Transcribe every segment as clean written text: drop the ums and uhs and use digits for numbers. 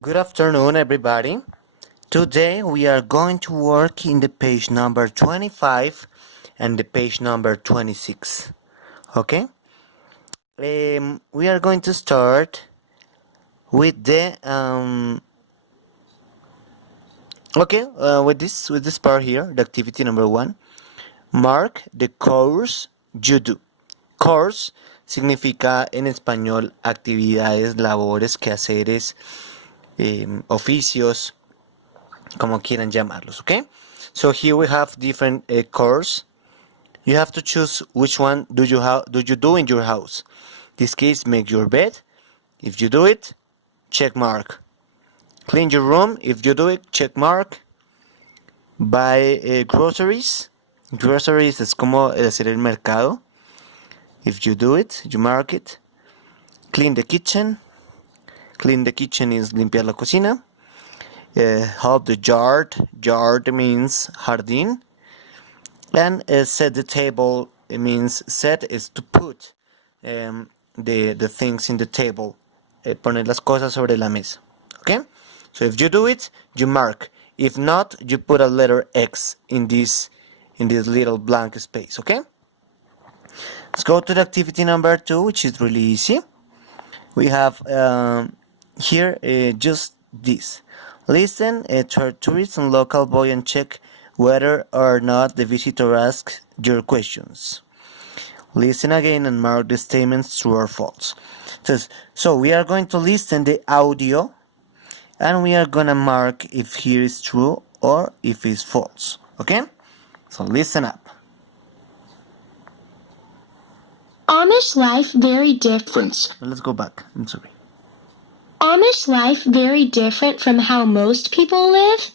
Good afternoon, everybody. Today we are going to work in the page number 25 and the page number 26. Okay? We are going to start with the with this part here, the activity number 1. Mark the course you do. Course significa en español actividades, labores, quehaceres, oficios, como quieran llamarlos, okay? So here we have different chores. You have to choose which one do you do in your house. In this case, make your bed. If you do it, check mark. Clean your room. If you do it, check mark. Buy groceries. Groceries es como hacer el mercado. If you do it, you mark it. Clean the kitchen. Clean the kitchen is limpiar la cocina. Help the yard. Yard means jardín. And set the table. It means set is to put the things in the table. Poner las cosas sobre la mesa. Okay? So if you do it, you mark. If not, you put a letter X in this little blank space. Okay? Let's go to the activity number 2, which is really easy. We have here just this. Listen to a tourist and local boy and check whether or not the visitor asks your questions. Listen again and mark the statements true or false. So we are going to listen the audio and we are gonna mark if here is true or if it's false. Okay? So listen up. Amish life very different. Let's go back. I'm sorry. Amish life very different from how most people live?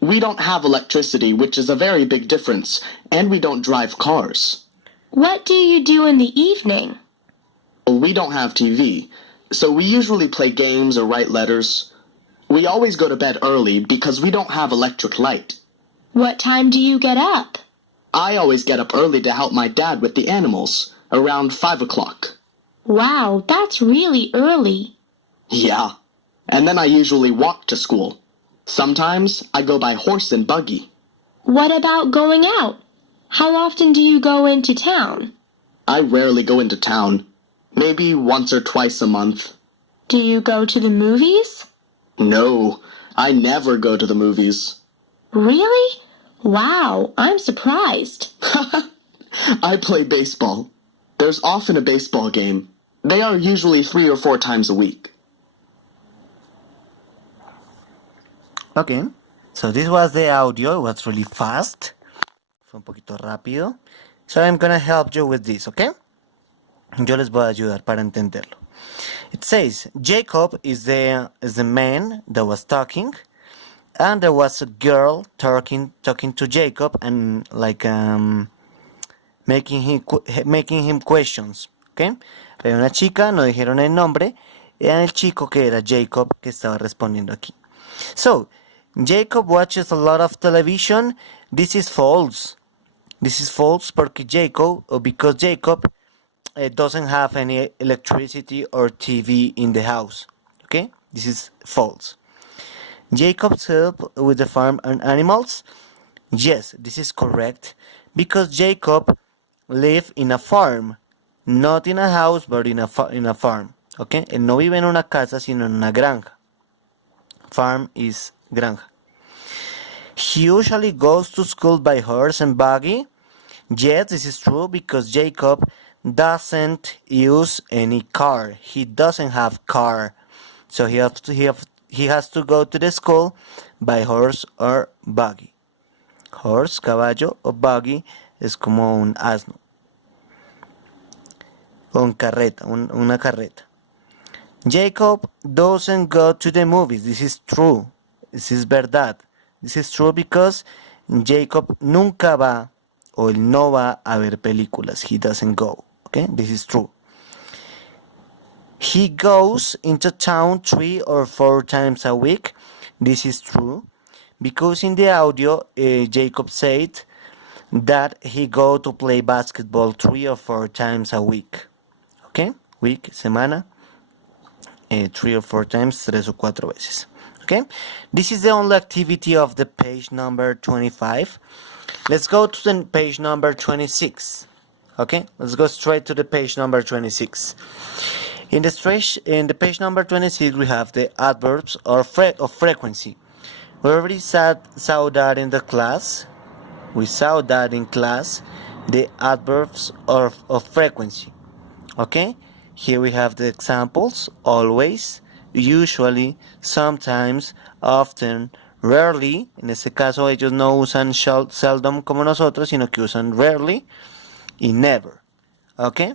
We don't have electricity, which is a very big difference, and we don't drive cars. What do you do in the evening? We don't have TV, so we usually play games or write letters. We always go to bed early because we don't have electric light. What time do you get up? I always get up early to help my dad with the animals, around 5 o'clock. Wow, that's really early. Yeah, and then I usually walk to school. Sometimes I go by horse and buggy. What about going out? How often do you go into town? I rarely go into town, maybe once or twice a month. Do you go to the movies? No, I never go to the movies. Really? Wow, I'm surprised. I play baseball. There's often a baseball game. They are usually 3 or 4 times a week. Okay, so this was the audio. It was really fast. Fue un poquito rápido. So I'm gonna help you with this, okay? Yo les voy a ayudar para entenderlo. It says Jacob is the man that was talking, and there was a girl talking to Jacob and like making him questions, okay? Había una chica, no dijeron el nombre, era el chico que era Jacob que estaba respondiendo aquí. So Jacob watches a lot of television. This is false. This is false because Jacob doesn't have any electricity or TV in the house. Okay, this is false. Jacob's help with the farm and animals. Yes, this is correct because Jacob lives in a farm, not in a house, but in a farm. Okay, él no vive en una casa, sino en una granja. Farm is granja. He usually goes to school by horse and buggy. Yes, this is true because Jacob doesn't use any car. He doesn't have car. So he has to go to the school by horse or buggy. Horse, caballo, o buggy es como un asno. Con carreta, una carreta. Jacob doesn't go to the movies. This is true. This is verdad. This is true because Jacob nunca va o él no va a ver películas. He doesn't go. Okay? This is true. He goes into town 3 or 4 times a week. This is true because in the audio Jacob said that he go to play basketball 3 or 4 times a week. Okay? Week, semana. 3 or 4 times, 3 o 4 veces. Okay, this is the only activity of the page number 25. Let's go to the page number 26. Okay, let's go straight to the page number 26. In the page number 26, we have the adverbs of frequency. We already saw that in the class. We saw that in class, the adverbs of frequency. Okay, here we have the examples: always, usually, sometimes, often, rarely. En este caso ellos no usan seldom como nosotros, sino que usan rarely y never. Okay,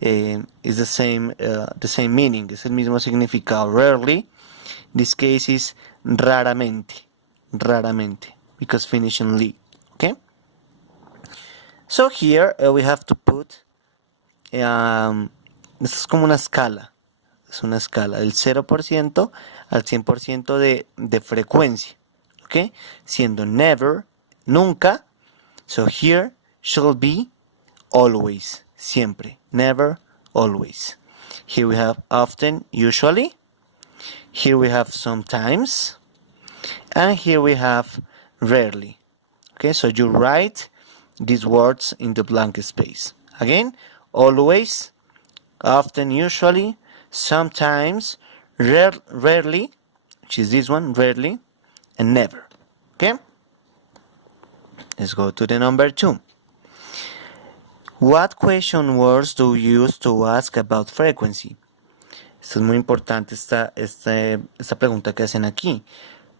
is the same meaning, es el mismo significado. Rarely, this case is raramente, because finishing ly. Okay, so here we have to put esto es como una escala. Es una escala del 0% al 100% de frecuencia. ¿Ok? Siendo never, nunca. So here should be always, siempre. Never, always. Here we have often, usually. Here we have sometimes. And here we have rarely. Okay, so you write these words in the blank space. Again, always, often, usually, sometimes, rarely, which is this one, rarely, and never. Okay? Let's go to the number 2. What question words do you use to ask about frequency? Esto es muy importante, esta pregunta que hacen aquí.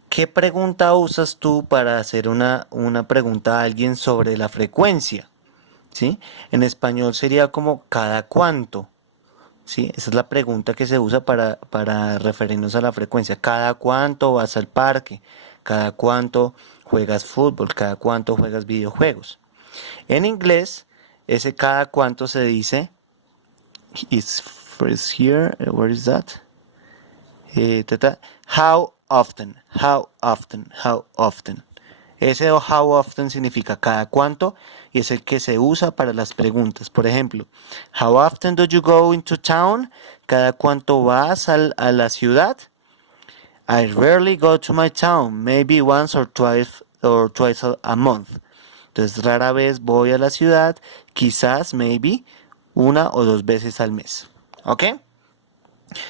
¿Qué pregunta usas tú para hacer una pregunta a alguien sobre la frecuencia? ¿Sí? En español sería como ¿cada cuánto? ¿Sí? Esa es la pregunta que se usa para referirnos a la frecuencia. ¿Cada cuánto vas al parque? ¿Cada cuánto juegas fútbol? ¿Cada cuánto juegas videojuegos? En inglés, ese cada cuánto se dice, is here, where is that? How often. Ese how often significa cada cuánto y es el que se usa para las preguntas. Por ejemplo, how often do you go into town? ¿Cada cuánto vas a la ciudad? I rarely go to my town, maybe once or twice a month. Entonces rara vez voy a la ciudad, quizás, maybe, 1 o 2 veces al mes. Okay?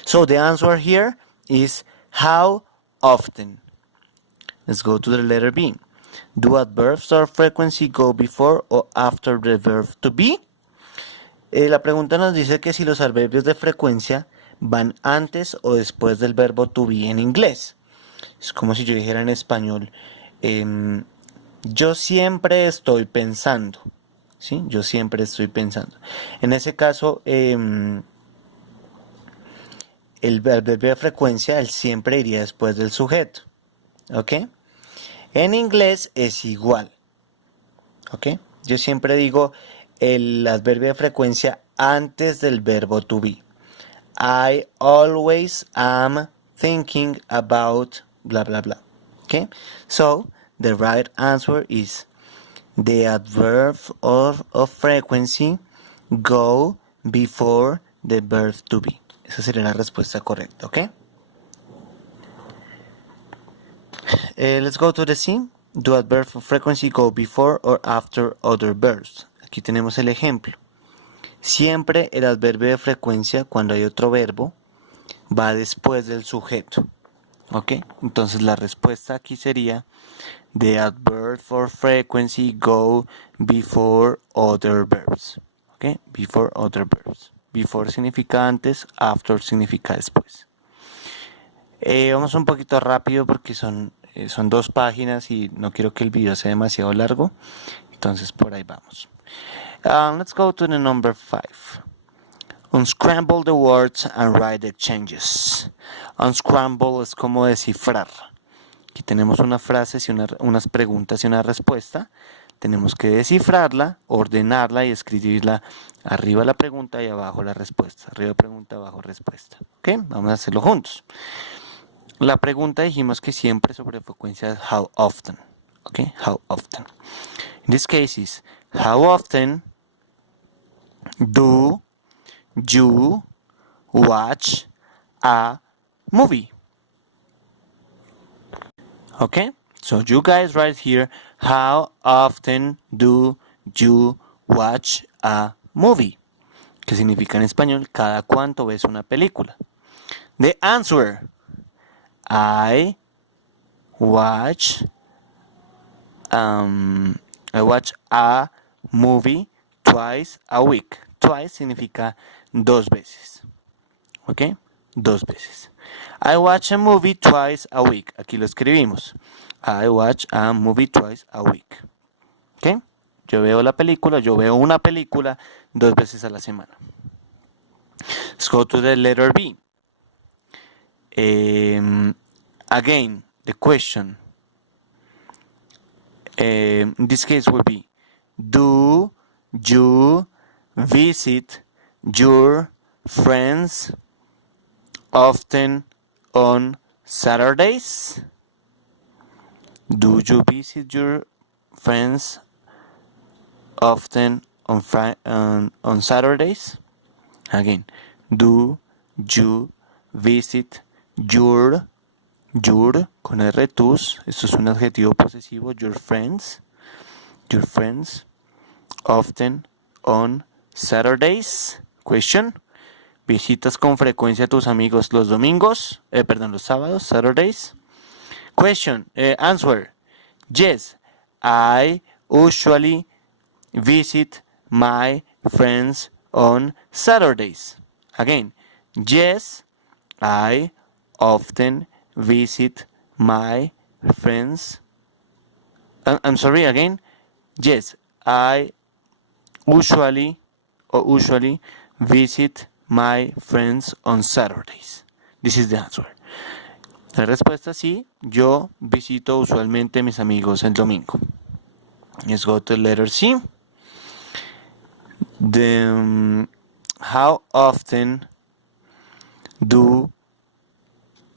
So the answer here is how often. Let's go to the letter B. Do adverbs of frequency go before or after the verb to be? La pregunta nos dice que si los adverbios de frecuencia van antes o después del verbo to be en inglés. Es como si yo dijera en español, yo siempre estoy pensando. ¿Sí? Yo siempre estoy pensando. En ese caso, el adverbio de frecuencia, el siempre iría después del sujeto. ¿Ok? En inglés es igual. ¿Ok? Yo siempre digo el adverbio de frecuencia antes del verbo to be. I always am thinking about blah blah blah. ¿Ok? So, the right answer is the adverb of frequency go before the verb to be. Esa sería la respuesta correcta, ¿ok? Let's go to the C. Do adverbs of frequency go before or after other verbs? Aquí tenemos el ejemplo. Siempre el adverbio de frecuencia, cuando hay otro verbo, va después del sujeto. ¿Ok? Entonces la respuesta aquí sería the adverb for frequency go before other verbs. ¿Ok? Before other verbs. Before significa antes, after significa después. Vamos un poquito rápido porque son 2 páginas y no quiero que el video sea demasiado largo. Entonces por ahí vamos. Let's go to the number 5. Unscramble the words and write the changes. Unscramble es como descifrar. Aquí tenemos unas frases y unas preguntas y una respuesta. Tenemos que descifrarla, ordenarla y escribirla arriba la pregunta y abajo la respuesta. Arriba pregunta, abajo respuesta. ¿Ok? Vamos a hacerlo juntos. La pregunta dijimos que siempre sobre frecuencia es how often. ¿Ok? How often. In this case is how often do you watch a movie. Okay, so you guys write here, how often do you watch a movie? Que significa en español, cada cuánto ves una película. The answer, I watch a movie twice a week. Twice significa dos veces. ¿Ok? Dos veces. I watch a movie twice a week. Aquí lo escribimos. I watch a movie twice a week. ¿Ok? Yo veo una película dos veces a la semana. Let's go to the letter B. Again, the question. In this case will be, do you visit your friends often on Saturdays? Do you visit your friends often on Saturdays? Again, do you visit your con R tus, esto es un adjetivo posesivo, your friends often on Saturdays? Question. ¿Visitas con frecuencia a tus amigos los domingos? Los sábados, Saturdays. Question. Answer. Yes, I usually visit my friends on Saturdays. Again, yes, I often visit my friends. I'm sorry, again. Yes, I usually visit my friends on Saturdays. This is the answer. La respuesta sí, yo visito usualmente a mis amigos el domingo. Let's go to letter C. How often do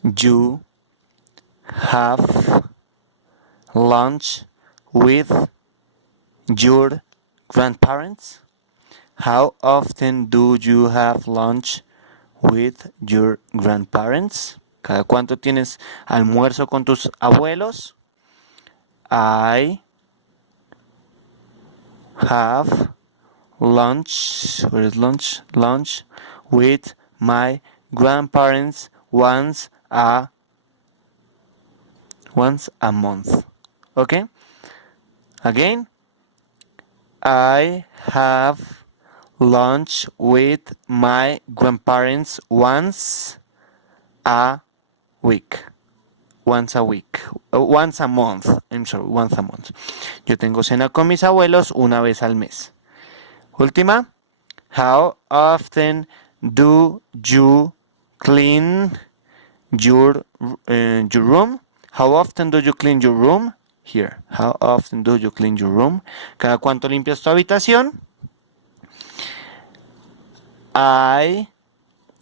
you have lunch with your grandparents? How often do you have lunch with your grandparents? ¿Cada cuánto tienes almuerzo con tus abuelos? I have lunch, where is lunch? Lunch with my grandparents once a month. Okay? Again, I have lunch with my grandparents once a week. Once a month. I'm sorry, once a month. Yo tengo cena con mis abuelos una vez al mes. Última. How often do you clean your room? How often do you clean your room? Here. How often do you clean your room? ¿Cada cuánto limpias tu habitación? I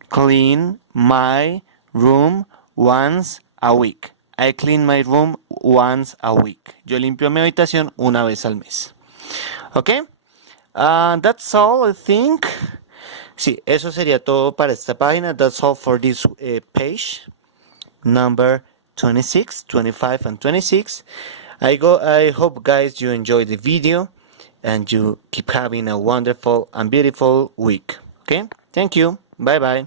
clean my room once a week. I clean my room once a week. Yo limpio mi habitación una vez al mes. ¿Ok? That's all, I think. Sí, eso sería todo para esta página. That's all for this page. Number 26, 25, and 26. I hope, guys, you enjoyed the video and you keep having a wonderful and beautiful week. Okay? Thank you. Bye-bye.